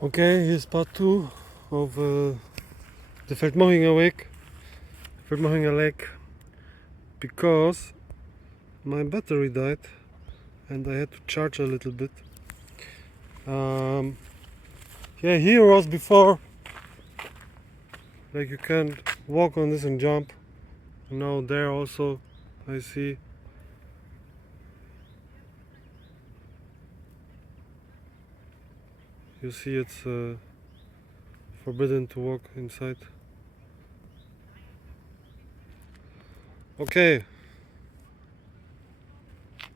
Okay, here's part 2 of the Feldmochinger Lake, because my battery died and I had to charge a little bit. Yeah, here was before, like you can walk on this and jump. Now there also I see. You see it's forbidden to walk inside. Okay,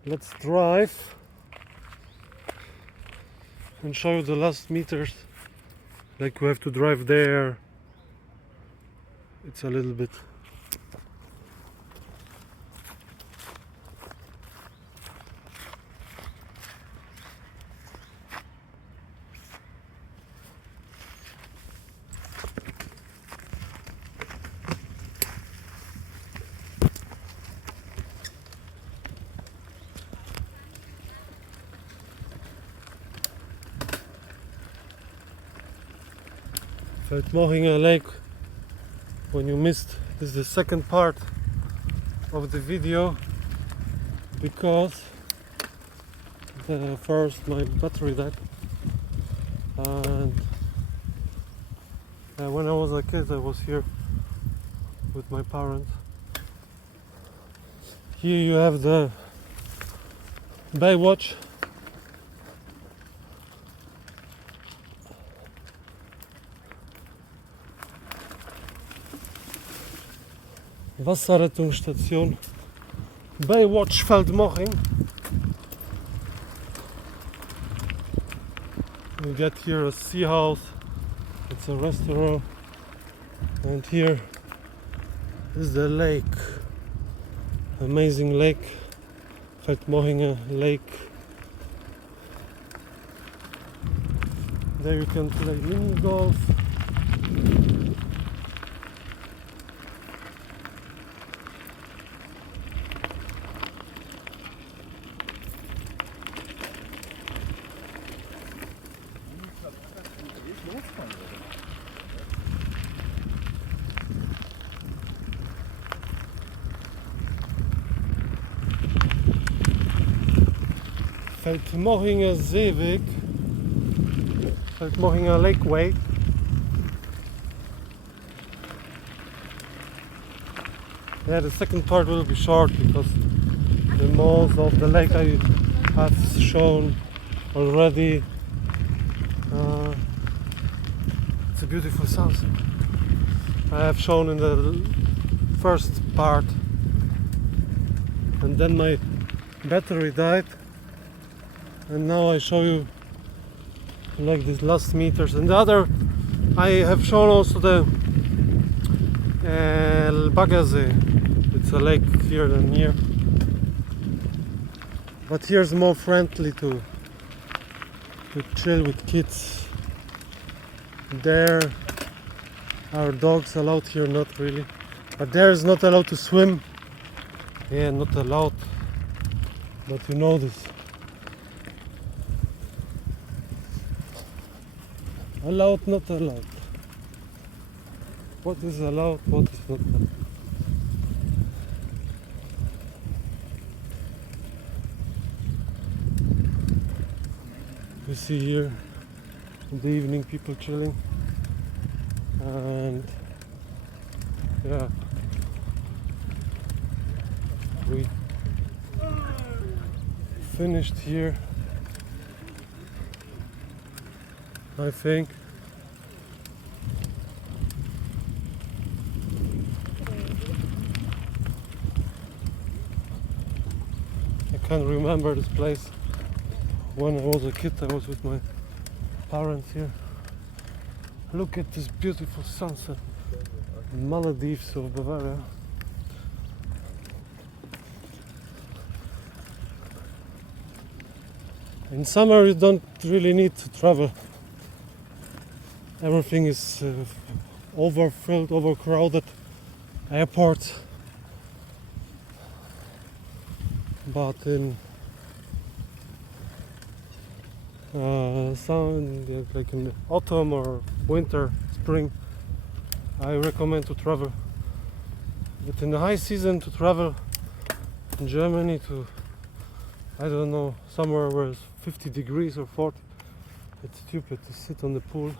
let's drive and show you the last meters. Like we have to drive there. It's a little bit. Feldmochinger Lake, when you missed, this is the second part of the video, because the first my battery died, and when I was a kid I was here with my parents. Here you have the Baywatch. Wasserrettungsstation Baywatch Feldmoching. You get here a sea house, it's a restaurant, and here is the lake. Amazing lake, Feldmochinger Lake. There you can play mini golf. Feldmochingersee, Feldmochinger Lakeway. Yeah, the second part will be short because the most of the lake I have shown already. It's a beautiful sunset. I have shown in the first part, and then my battery died, and now I show you like these last meters. And the other, I have shown also the Bavaria. It's a lake here and here, but here's more friendly to chill with kids. There are dogs allowed here, not really, but there is not allowed to swim. Yeah, not allowed, but you know this. Allowed, not allowed. What is allowed, what is not allowed. You see here in the evening people chilling, and yeah, we finished here, I think. I can't remember this place. When I was a kid, I was with my parents here. Look at this beautiful sunset. Maldives of Bavaria. In summer you don't really need to travel. Everything is overfilled, overcrowded airport. But like in autumn or winter, spring, I recommend to travel. But in the high season to travel in Germany to, I don't know, somewhere where it's 50 degrees or 40, it's stupid to sit on the pool.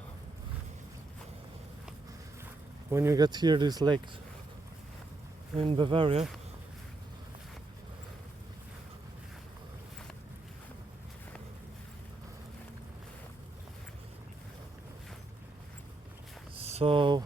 When you get here these lakes in Bavaria, so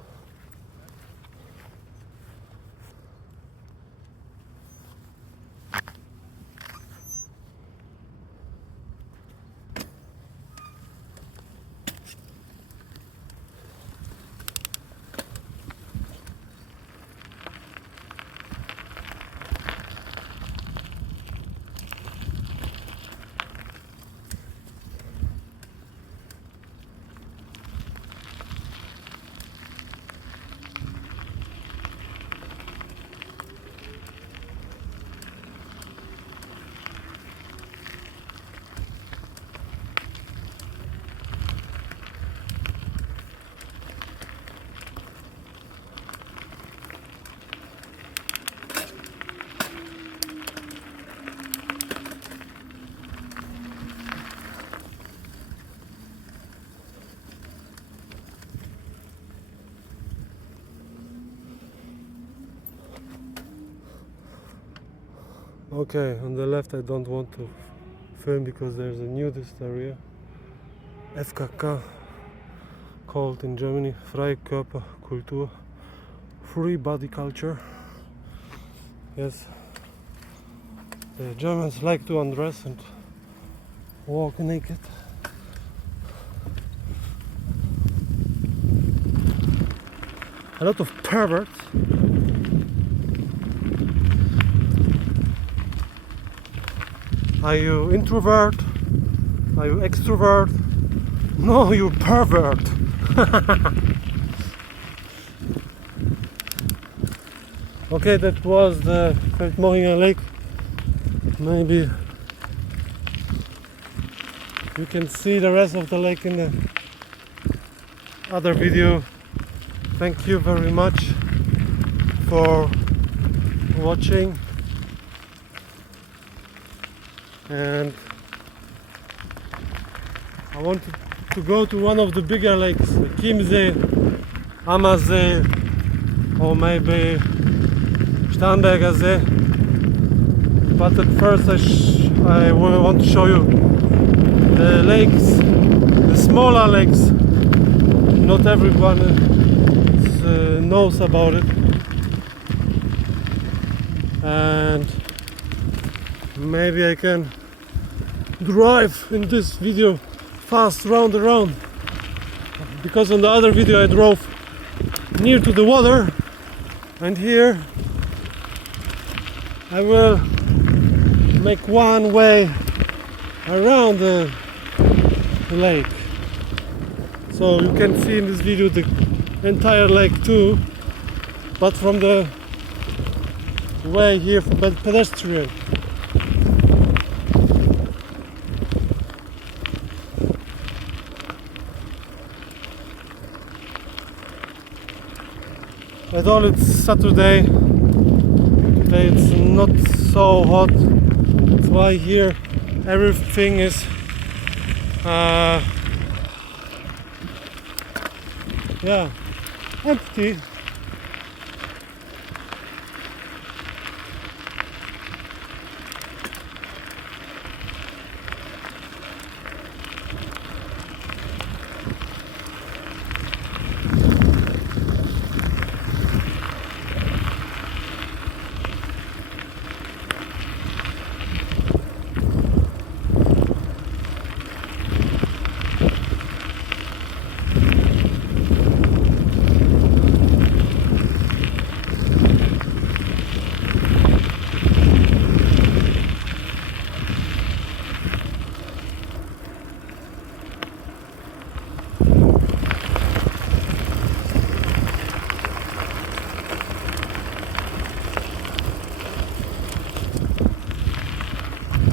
okay, on the left I don't want to film because there's a nudist area, FKK, called in Germany Freie Körperkultur, free body culture. Yes, the Germans like to undress and walk naked. A lot of perverts. Are you introvert? Are you extrovert? No, you pervert. Okay, that was the Feldmochingersee lake. Maybe you can see the rest of the lake in the other video. Thank you very much for watching, and I want to go to one of the bigger lakes, the Chiemsee, Ammersee, or maybe Starnberger See. But at first I want to show you the lakes, the smaller lakes. Not everyone knows about it, and maybe I can drive in this video fast round around, because on the other video I drove near to the water, and here I will make one way around the lake, so you can see in this video the entire lake too, but from the way here for pedestrian. Although it's Saturday, today it's not so hot, that's why here everything is empty.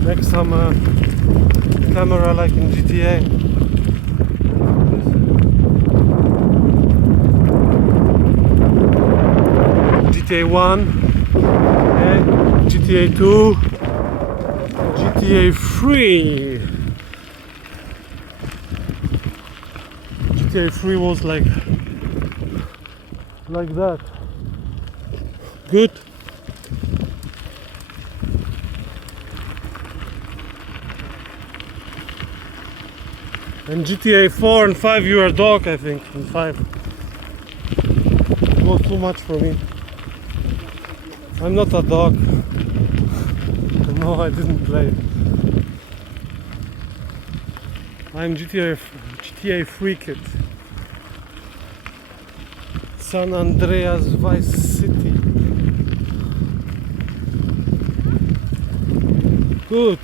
Next summer camera like in GTA. GTA 1, okay, GTA 2, GTA 3. GTA 3 was like that. Good. And GTA 4 and 5 you are a dog, I think, in 5. It was too much for me. I'm not a dog. No, I didn't play it. I'm GTA 3 kid. San Andreas Vice City. Good.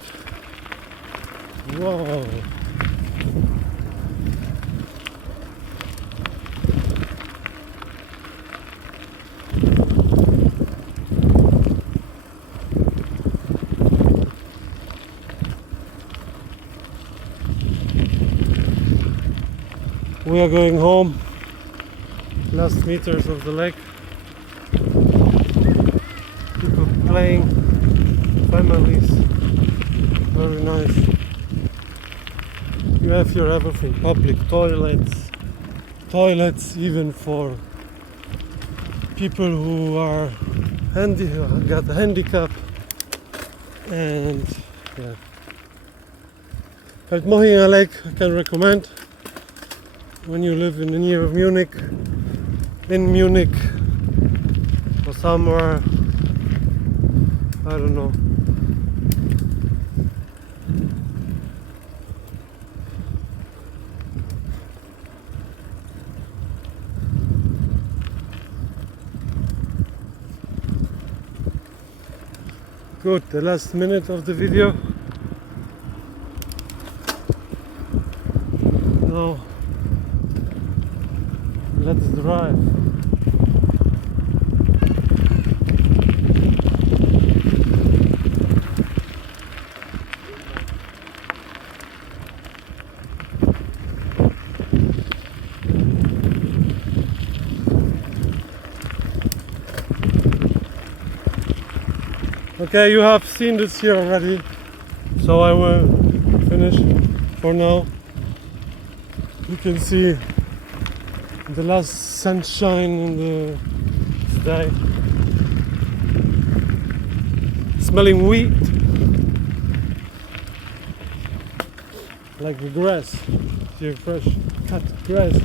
Wow. We are going home. Last meters of the lake. People playing, families. Very nice. You have your everything. Public toilets even for people who are got a handicap. And yeah. Feldmochingersee Lake I can recommend when you live in the near of Munich, in Munich or somewhere, I don't know. Good, the last minute of the video. Now let's drive. Okay, you have seen this here already, so I will finish for now. You can see the last sunshine in the sky. Smelling wheat, like the grass, here fresh cut grass.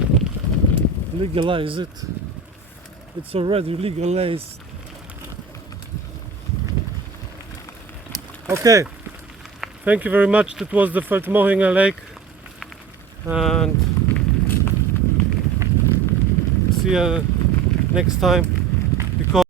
Legalize it. It's already legalized. Okay, thank you very much. That was the Feldmochingersee Lake, and see you next time. Because